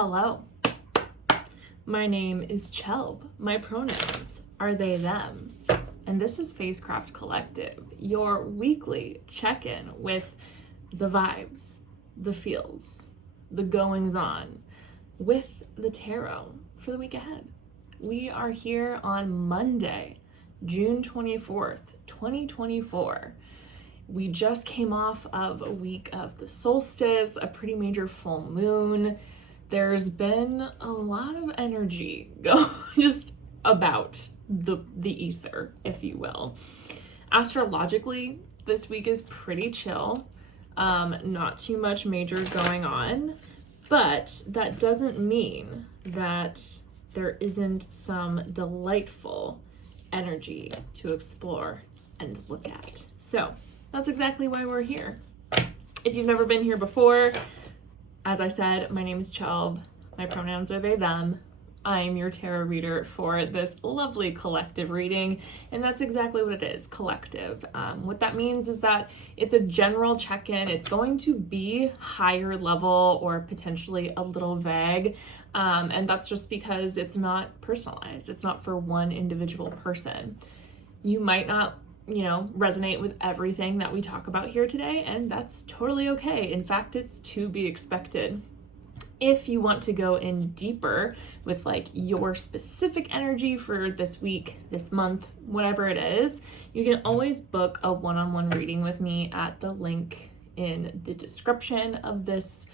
Hello, my name is Chelb. My pronouns are they, them. And this is Phasecraft Collective, your weekly check-in with the vibes, the feels, the goings on with the tarot for the week ahead. We are here on Monday, June 24th, 2024. We just came off of a week of the solstice, a pretty major full moon. There's been a lot of energy go just about the ether, if you will. Astrologically, this week is pretty chill. Not too much major going on, but that doesn't mean that there isn't some delightful energy to explore and look at. So that's exactly why we're here. If you've never been here before, as I said, my name is Chelb. My pronouns are they, them. I'm your tarot reader for this lovely collective reading, and that's exactly what it is, collective. What that means is that it's a general check-in. It's going to be higher level or potentially a little vague, and that's just because it's not personalized. It's not for one individual person. You might not resonate with everything that we talk about here today, and that's totally okay. In fact, it's to be expected. If you want to go in deeper with like your specific energy for this week, this month, whatever it is, you can always book a one-on-one reading with me at the link in the description of this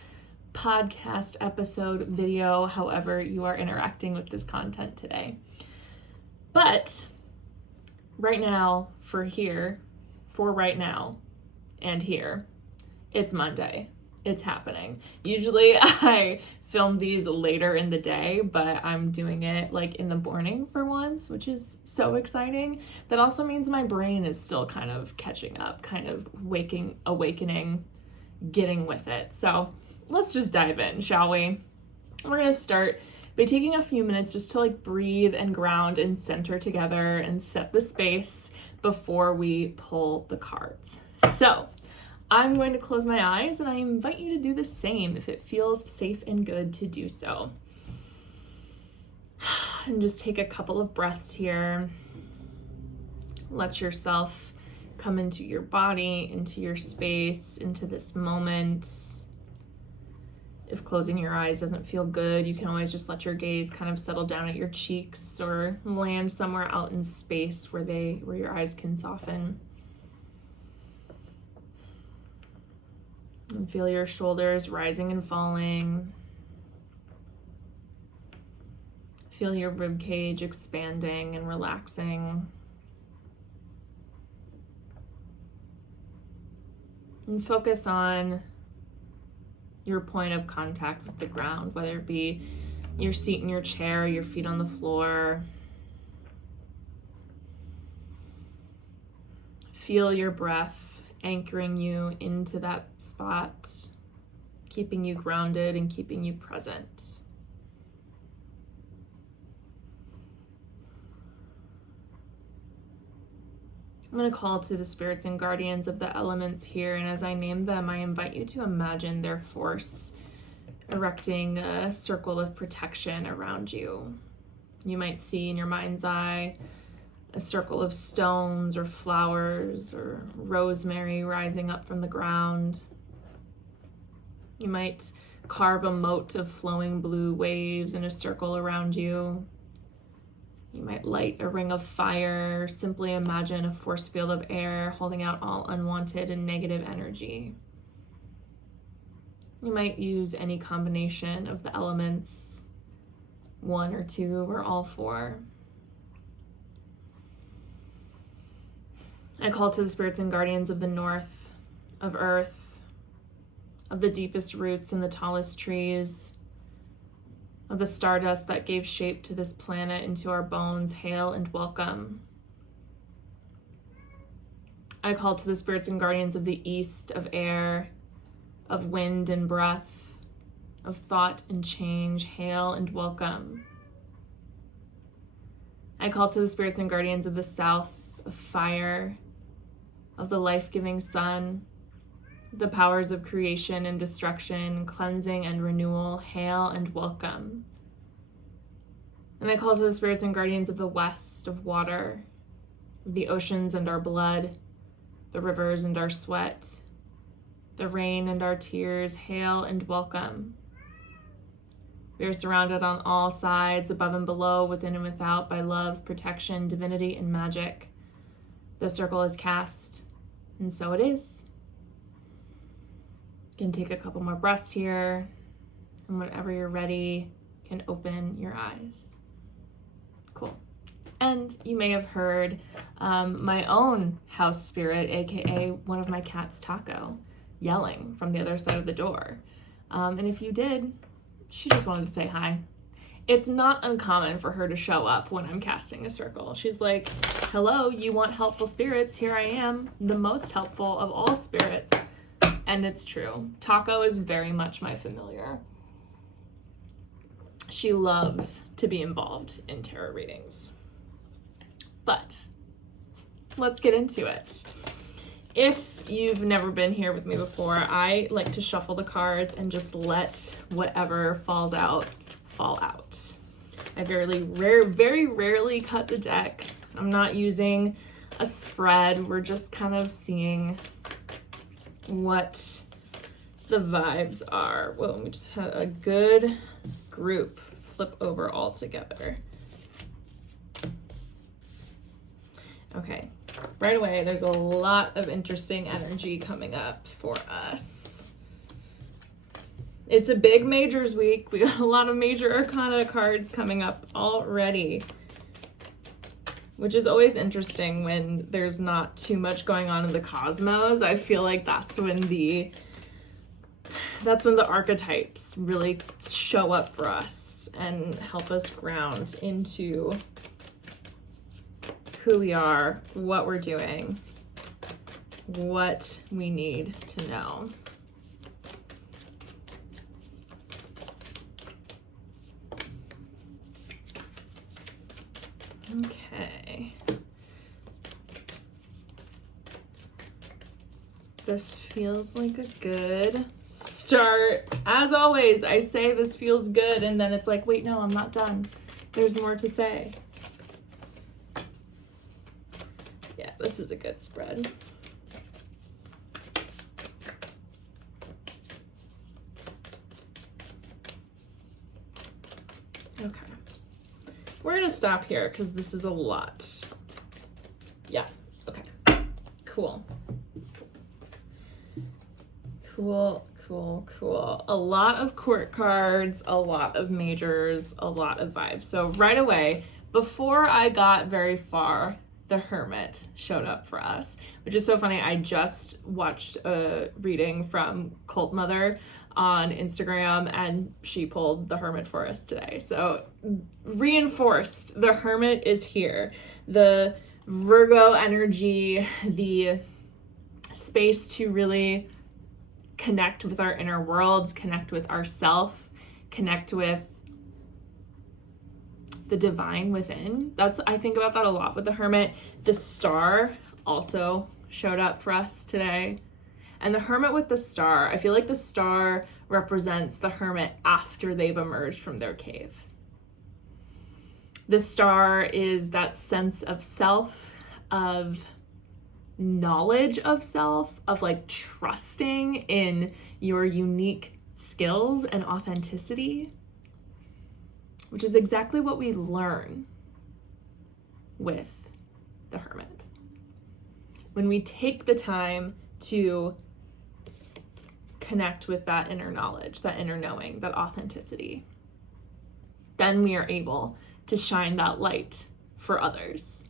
podcast episode, video, however you are interacting with this content today. But right now, for right now and here, it's Monday. It's happening. Usually I film these later in the day, but I'm doing it like in the morning for once, which is so exciting. That also means my brain is still kind of catching up, kind of awakening, getting with it. So let's just dive in, shall we? We're gonna start by taking a few minutes just to like breathe and ground and center together and set the space before we pull the cards. So I'm going to close my eyes and I invite you to do the same if it feels safe and good to do so. And just take a couple of breaths here. Let yourself come into your body, into your space, into this moment. If closing your eyes doesn't feel good, you can always just let your gaze kind of settle down at your cheeks or land somewhere out in space where your eyes can soften. And feel your shoulders rising and falling. Feel your rib cage expanding and relaxing. And focus on your point of contact with the ground, whether it be your seat in your chair, your feet on the floor. Feel your breath anchoring you into that spot, keeping you grounded and keeping you present. I'm going to call to the spirits and guardians of the elements here, and as I name them, I invite you to imagine their force erecting a circle of protection around you. You might see in your mind's eye a circle of stones or flowers or rosemary rising up from the ground. You might carve a moat of flowing blue waves in a circle around you. You might light a ring of fire, or simply imagine a force field of air holding out all unwanted and negative energy. You might use any combination of the elements, one or two or all four. I call to the spirits and guardians of the north, of earth, of the deepest roots and the tallest trees, of the stardust that gave shape to this planet and to our bones. Hail and welcome. I call to the spirits and guardians of the east, of air, of wind and breath, of thought and change. Hail and welcome. I call to the spirits and guardians of the south, of fire, of the life-giving sun, the powers of creation and destruction, cleansing and renewal, hail and welcome. And I call to the spirits and guardians of the west, of water, of the oceans and our blood, the rivers and our sweat, the rain and our tears, hail and welcome. We are surrounded on all sides, above and below, within and without, by love, protection, divinity, and magic. The circle is cast, and so it is. You can take a couple more breaths here, and whenever you're ready, you can open your eyes. Cool. And you may have heard my own house spirit, aka one of my cats, Taco, yelling from the other side of the door. And if you did, she just wanted to say hi. It's not uncommon for her to show up when I'm casting a circle. She's like, hello, you want helpful spirits? Here I am, the most helpful of all spirits. And it's true. Taco is very much my familiar. She loves to be involved in tarot readings. But let's get into it. If you've never been here with me before, I like to shuffle the cards and just let whatever falls out fall out. I very rarely cut the deck. I'm not using a spread. We're just kind of seeing what the vibes are. Well, we just had a good group flip over all together. Okay, right away, there's a lot of interesting energy coming up for us. It's a big majors week. We got a lot of major arcana cards coming up already, which is always interesting when there's not too much going on in the cosmos. I feel like that's when the archetypes really show up for us and help us ground into who we are, what we're doing, what we need to know. Okay. This feels like a good start. As always, I say this feels good, and then it's like, wait, no, I'm not done. There's more to say. Yeah, this is a good spread. Okay. We're gonna stop here because this is a lot. Yeah, okay. Cool. Cool. A lot of court cards, a lot of majors, a lot of vibes. So right away, before I got very far, the Hermit showed up for us, which is so funny. I just watched a reading from Cult Mother on Instagram, and she pulled the Hermit for us today. So reinforced, the Hermit is here. The Virgo energy, the space to really connect with our inner worlds, connect with ourself, connect with the divine within. I think about that a lot with the Hermit. The Star also showed up for us today. And the Hermit with the Star, I feel like the Star represents the Hermit after they've emerged from their cave. The Star is that sense of self, of knowledge of self, of like trusting in your unique skills and authenticity, which is exactly what we learn with the Hermit. When we take the time to connect with that inner knowledge, that inner knowing, that authenticity, then we are able to shine that light for others.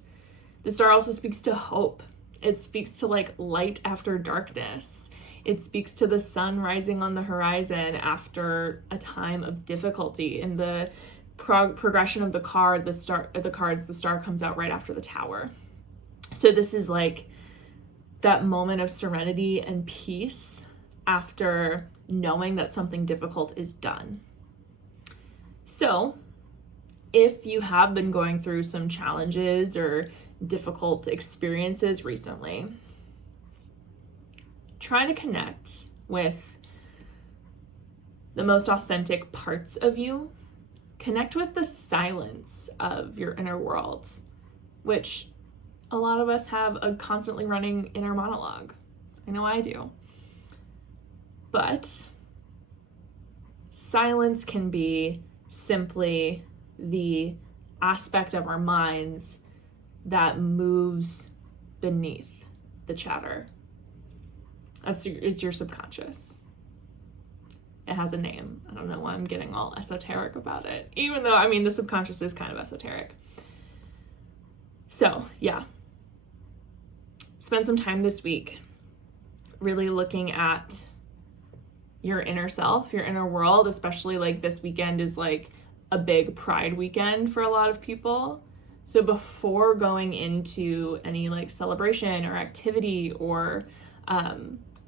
The Star also speaks to hope. It speaks to like light after darkness. It speaks to the sun rising on the horizon after a time of difficulty. In the progression of the card, the Star comes out right after the Tower. So this is like that moment of serenity and peace after knowing that something difficult is done. So if you have been going through some challenges or difficult experiences recently, try to connect with the most authentic parts of you. Connect with the silence of your inner world, which a lot of us have a constantly running inner monologue. I know I do. But silence can be simply the aspect of our minds that moves beneath the chatter. It's your subconscious. It has a name. I don't know why I'm getting all esoteric about it, even though, I mean, the subconscious is kind of esoteric. So, yeah. Spend some time this week really looking at your inner self, your inner world, especially like this weekend is like a big Pride weekend for a lot of people. So before going into any like celebration or activity or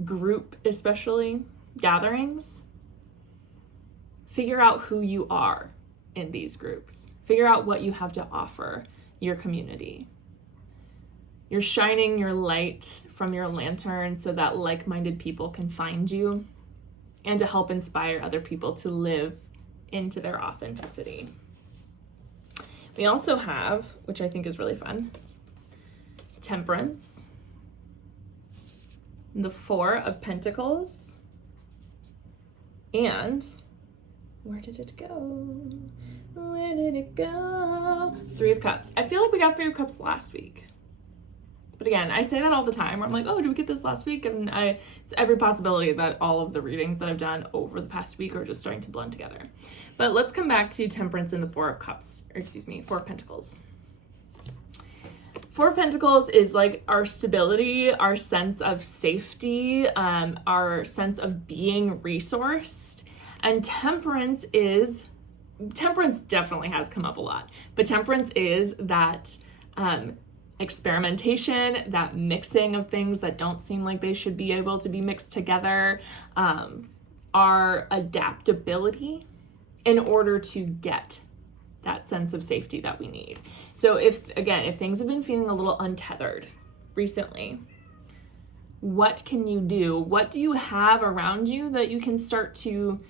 group, especially gatherings, figure out who you are in these groups. Figure out what you have to offer your community. You're shining your light from your lantern so that like-minded people can find you and to help inspire other people to live into their authenticity. We also have, which I think is really fun, Temperance, the Four of Pentacles, and where did it go? Where did it go? Three of Cups. I feel like we got Three of Cups last week. But again, I say that all the time. I'm like, oh, did we get this last week? And it's every possibility that all of the readings that I've done over the past week are just starting to blend together. But let's come back to Temperance and the Four of Cups, Four of Pentacles. Four of Pentacles is like our stability, our sense of safety, our sense of being resourced. And Temperance definitely has come up a lot, but Temperance is that experimentation, that mixing of things that don't seem like they should be able to be mixed together, our adaptability in order to get that sense of safety that we need. So if things have been feeling a little untethered recently, what can you do? What do you have around you that you can start to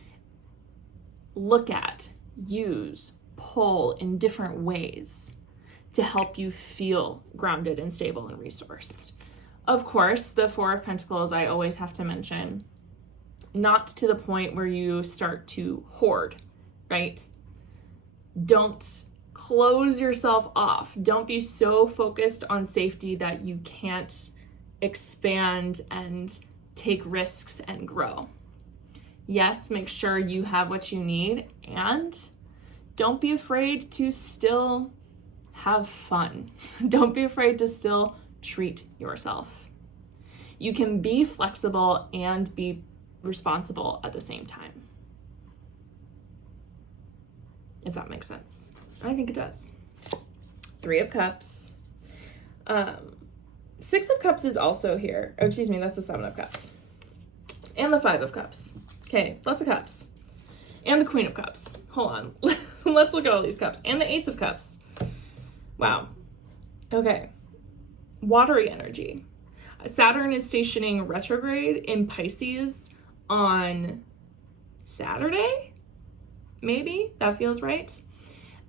look at, use, pull in different ways to help you feel grounded and stable and resourced? Of course, the Four of Pentacles, I always have to mention, not to the point where you start to hoard, right? Don't close yourself off. Don't be so focused on safety that you can't expand and take risks and grow. Yes, make sure you have what you need, and don't be afraid to still have fun. Don't be afraid to still treat yourself. You can be flexible and be responsible at the same time. If that makes sense. I think it does. Three of Cups. Six of Cups is also here. Oh, excuse me, that's the Seven of Cups. And the Five of Cups. Okay, lots of cups. And the Queen of Cups. Hold on. Let's look at all these cups. And the Ace of Cups. Wow. Okay. Watery energy. Saturn is stationing retrograde in Pisces on Saturday? Maybe? That feels right.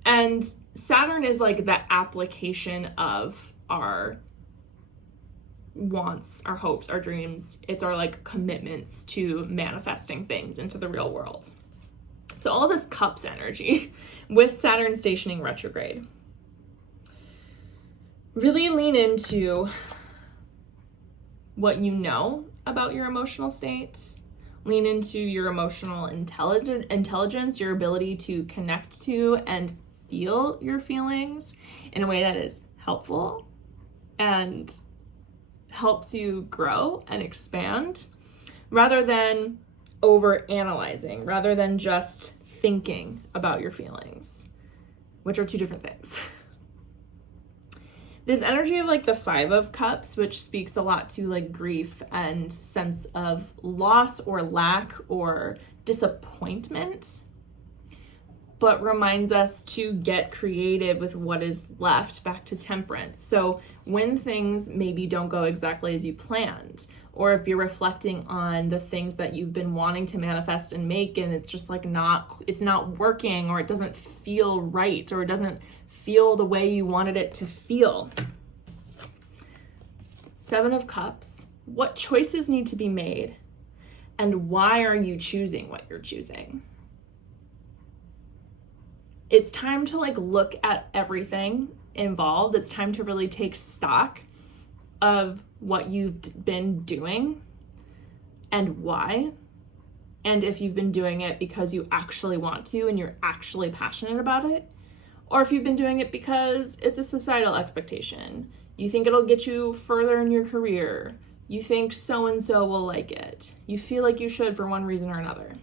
And Saturn is like the application of our wants, our hopes, our dreams. It's our like commitments to manifesting things into the real world. So all this cups energy with Saturn stationing retrograde. Really lean into what you know about your emotional state. Lean into your emotional intelligence, your ability to connect to and feel your feelings in a way that is helpful and helps you grow and expand, rather than over analyzing, rather than just thinking about your feelings, which are two different things. This energy of like the Five of Cups, which speaks a lot to like grief and sense of loss or lack or disappointment, but reminds us to get creative with what is left, back to Temperance. So when things maybe don't go exactly as you planned, or if you're reflecting on the things that you've been wanting to manifest and make, and it's just like it's not working, or it doesn't feel right, or it doesn't feel the way you wanted it to feel. Seven of Cups. What choices need to be made? And why are you choosing what you're choosing? It's time to look at everything involved. It's time to really take stock of what you've been doing and why. And if you've been doing it because you actually want to and you're actually passionate about it, or if you've been doing it because it's a societal expectation. You think it'll get you further in your career. You think so-and-so will like it. You feel like you should for one reason or another.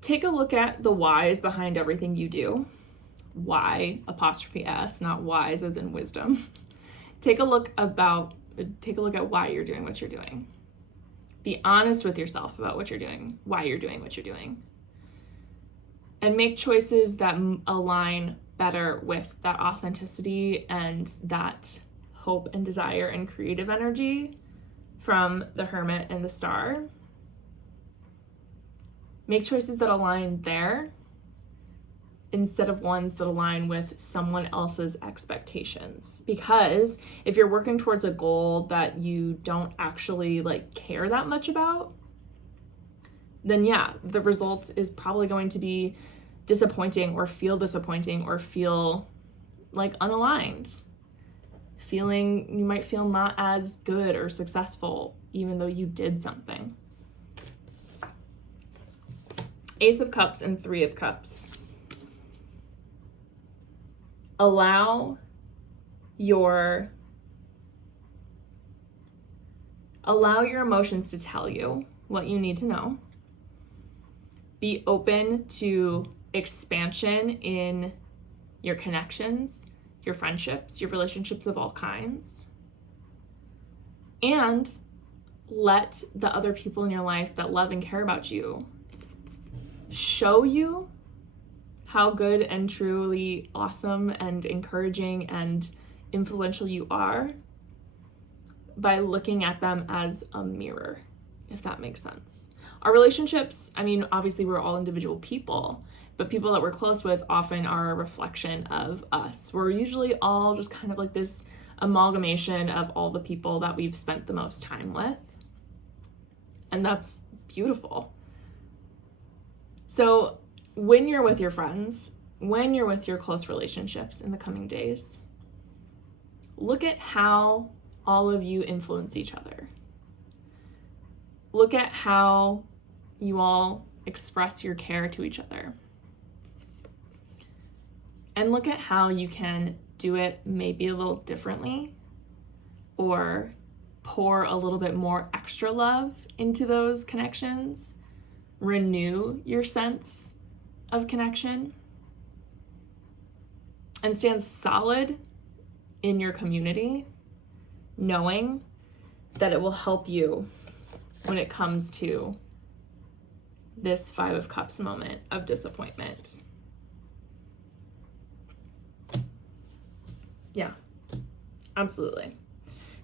Take a look at the whys behind everything you do. Why, apostrophe S, not wise as in wisdom. Take a look at why you're doing what you're doing. Be honest with yourself about what you're doing, why you're doing what you're doing. And make choices that align better with that authenticity and that hope and desire and creative energy from the Hermit and the Star. Make choices that align there instead of ones that align with someone else's expectations. Because if you're working towards a goal that you don't actually care that much about, then yeah, the result is probably going to be disappointing or feel unaligned. You might feel not as good or successful even though you did something. Ace of Cups and Three of Cups. Allow your emotions to tell you what you need to know. Be open to expansion in your connections, your friendships, your relationships of all kinds. And let the other people in your life that love and care about you show you how good and truly awesome and encouraging and influential you are by looking at them as a mirror, if that makes sense. Our relationships, obviously we're all individual people, but people that we're close with often are a reflection of us. We're usually all just kind of this amalgamation of all the people that we've spent the most time with. And that's beautiful. So when you're with your friends, when you're with your close relationships in the coming days, look at how all of you influence each other. Look at how you all express your care to each other. And look at how you can do it maybe a little differently, or pour a little bit more extra love into those connections. Renew your sense of connection. And stand solid in your community, knowing that it will help you when it comes to this Five of Cups moment of disappointment. Yeah, absolutely.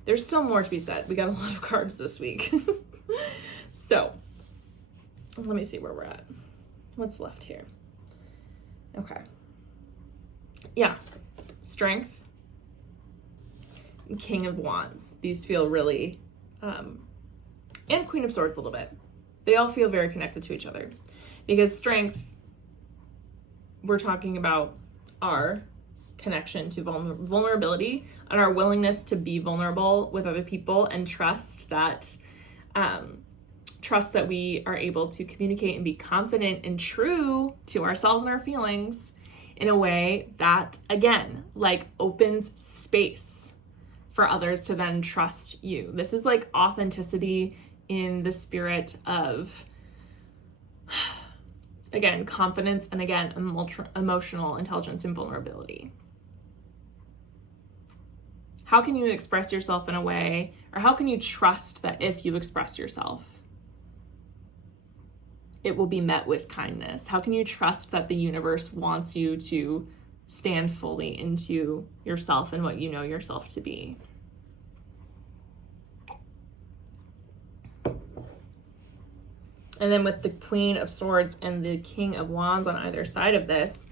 There's still more to be said. We got a lot of cards this week. So, let me see where we're at. What's left here? Okay. Yeah, Strength, King of Wands. These feel really, and Queen of Swords a little bit. They all feel very connected to each other. Because Strength, we're talking about our connection to vulnerability and our willingness to be vulnerable with other people, and trust that we are able to communicate and be confident and true to ourselves and our feelings in a way that, again, opens space for others to then trust you. This is authenticity in the spirit of, again, confidence, and again, emotional intelligence and vulnerability. How can you express yourself in a way, or how can you trust that if you express yourself, it will be met with kindness? How can you trust that the universe wants you to stand fully into yourself and what you know yourself to be? And then with the Queen of Swords and the King of Wands on either side of this,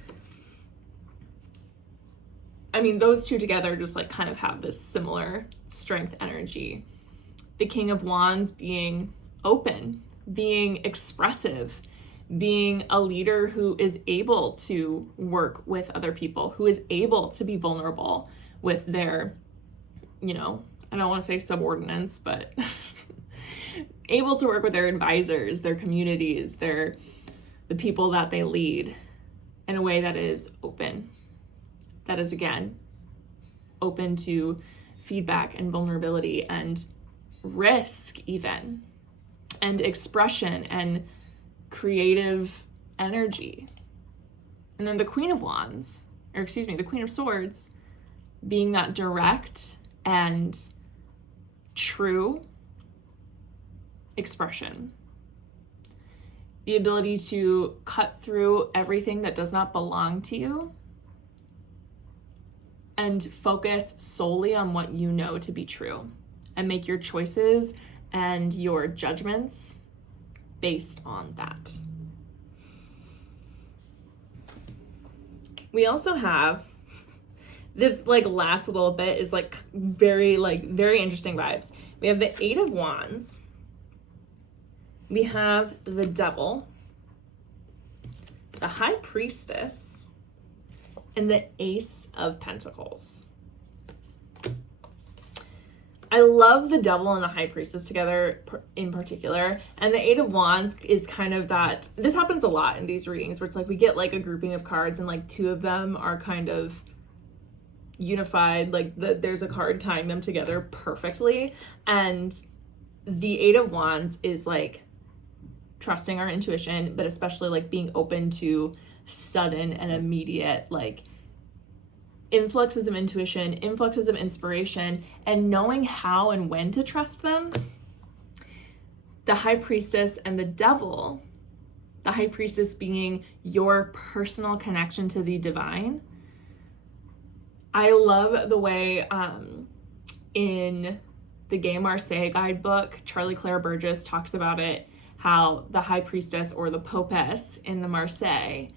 I mean, those two together just like kind of have this similar strength energy. The King of Wands being open, being expressive, being a leader who is able to work with other people, who is able to be vulnerable with their, I don't want to say subordinates, but able to work with their advisors, their communities, the people that they lead in a way that is open. That is, again, open to feedback and vulnerability and risk even, and expression and creative energy. And then the Queen of Wands, the Queen of Swords, being that direct and true expression. The ability to cut through everything that does not belong to you and focus solely on what you know to be true and make your choices and your judgments based on that. We also have this last little bit is very interesting vibes. We have the Eight of Wands. We have the Devil, the High Priestess, and the Ace of Pentacles. I love the Devil and the High Priestess together in particular. And the Eight of Wands is kind of that, this happens a lot in these readings where it's we get a grouping of cards and two of them are kind of unified, there's a card tying them together perfectly. And the Eight of Wands is trusting our intuition, but especially being open to sudden and immediate influxes of intuition, influxes of inspiration, and knowing how and when to trust them. The High Priestess and the Devil, the High Priestess being your personal connection to the divine. I love the way in the Gay Marseille guidebook, Charlie Claire Burgess talks about it, how the High Priestess or the Popess in the Marseille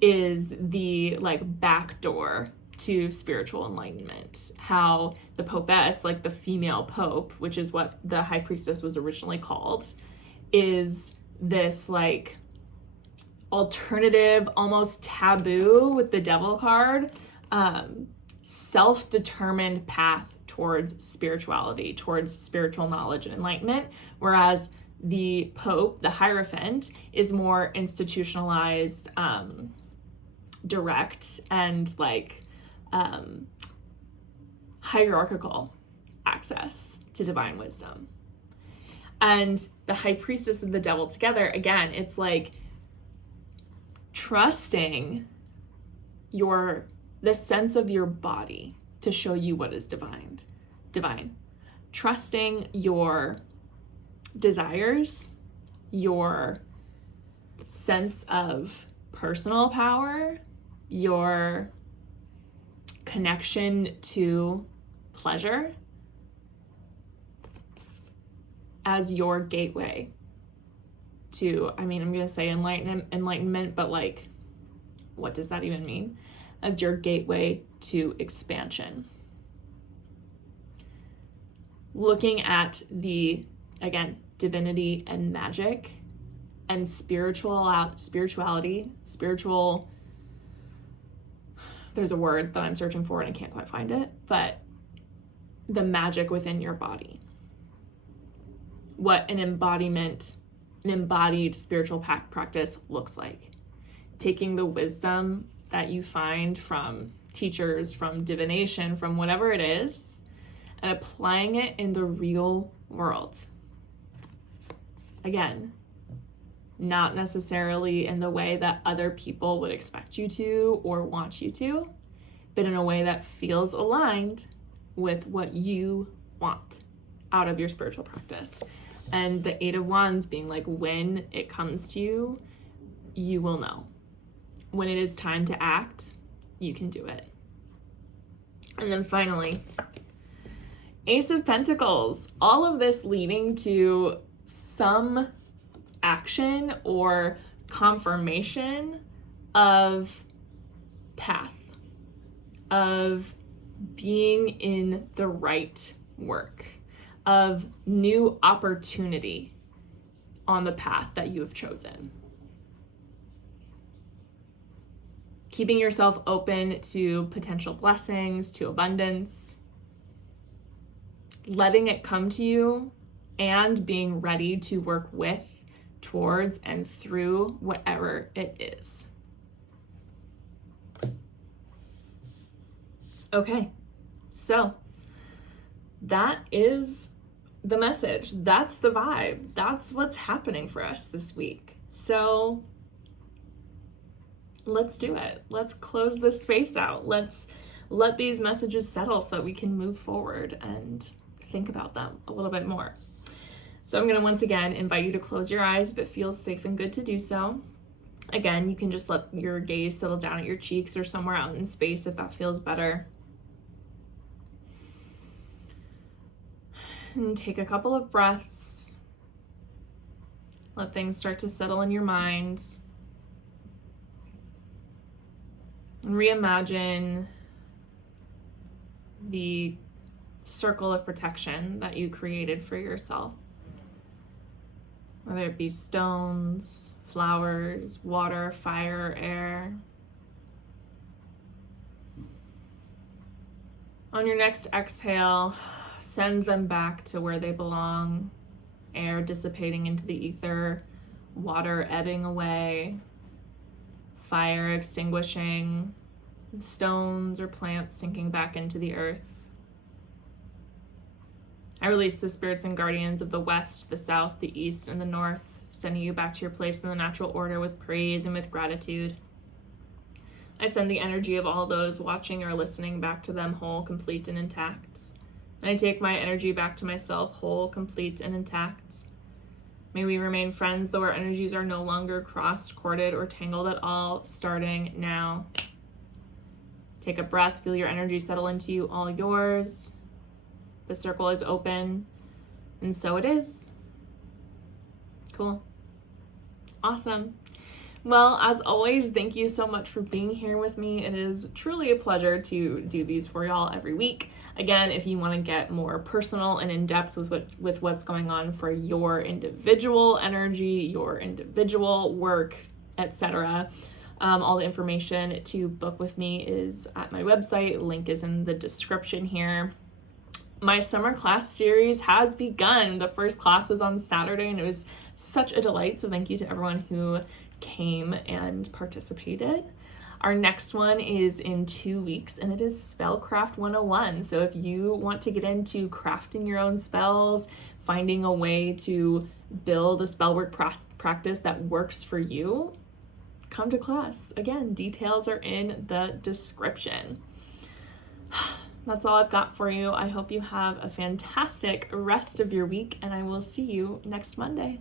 is the back door to spiritual enlightenment. How the Popess, the female Pope, which is what the High Priestess was originally called, is this alternative, almost taboo with the Devil card, self-determined path towards spirituality, towards spiritual knowledge and enlightenment, whereas the Pope, the Hierophant, is more institutionalized, direct, and hierarchical access to divine wisdom. And the High Priestess and the Devil together, again, it's trusting the sense of your body to show you what is divine. Trusting your desires, your sense of personal power, your connection to pleasure as your gateway to, I'm going to say enlightenment, but what does that even mean? As your gateway to expansion. Looking at the, again, divinity and magic and spirituality, there's a word that I'm searching for and I can't quite find it, but the magic within your body. What an embodied spiritual practice looks like. Taking the wisdom that you find from teachers, from divination, from whatever it is, and applying it in the real world. Again, not necessarily in the way that other people would expect you to or want you to, but in a way that feels aligned with what you want out of your spiritual practice. And the Eight of Wands being like, when it comes to you, you will know. When it is time to act, you can do it. And then finally, Ace of Pentacles. All of this leading to some action or confirmation of path, of being in the right work, of new opportunity on the path that you have chosen. Keeping yourself open to potential blessings, to abundance, letting it come to you, and being ready to work with, towards, and through whatever it is. Okay, so that is the message. That's the vibe. That's what's happening for us this week. So let's do it. Let's close this space out. Let's let these messages settle so that we can move forward and think about them a little bit more. So I'm going to once again invite you to close your eyes if it feels safe and good to do so. Again, you can just let your gaze settle down at your cheeks or somewhere out in space if that feels better. And take a couple of breaths. Let things start to settle in your mind. And reimagine the circle of protection that you created for yourself. Whether it be stones, flowers, water, fire, air. On your next exhale, send them back to where they belong. Air dissipating into the ether, water ebbing away, fire extinguishing, stones or plants sinking back into the earth. I release the spirits and guardians of the west, the south, the east, and the north, sending you back to your place in the natural order with praise and with gratitude. I send the energy of all those watching or listening back to them whole, complete, and intact. And I take my energy back to myself whole, complete, and intact. May we remain friends, though our energies are no longer crossed, corded, or tangled at all, starting now. Take a breath, feel your energy settle into you, all yours. The circle is open, and so it is. Cool. Awesome. Well, as always, thank you so much for being here with me. It is truly a pleasure to do these for y'all every week. Again, if you want to get more personal and in-depth with what's going on for your individual energy, your individual work, etc., all the information to book with me is at my website. Link is in the description here. My summer class series has begun. The first class was on Saturday and it was such a delight. So thank you to everyone who came and participated. Our next one is in 2 weeks and it is Spellcraft 101. So if you want to get into crafting your own spells, finding a way to build a spellwork practice that works for you, come to class. Again, details are in the description. That's all I've got for you. I hope you have a fantastic rest of your week, and I will see you next Monday.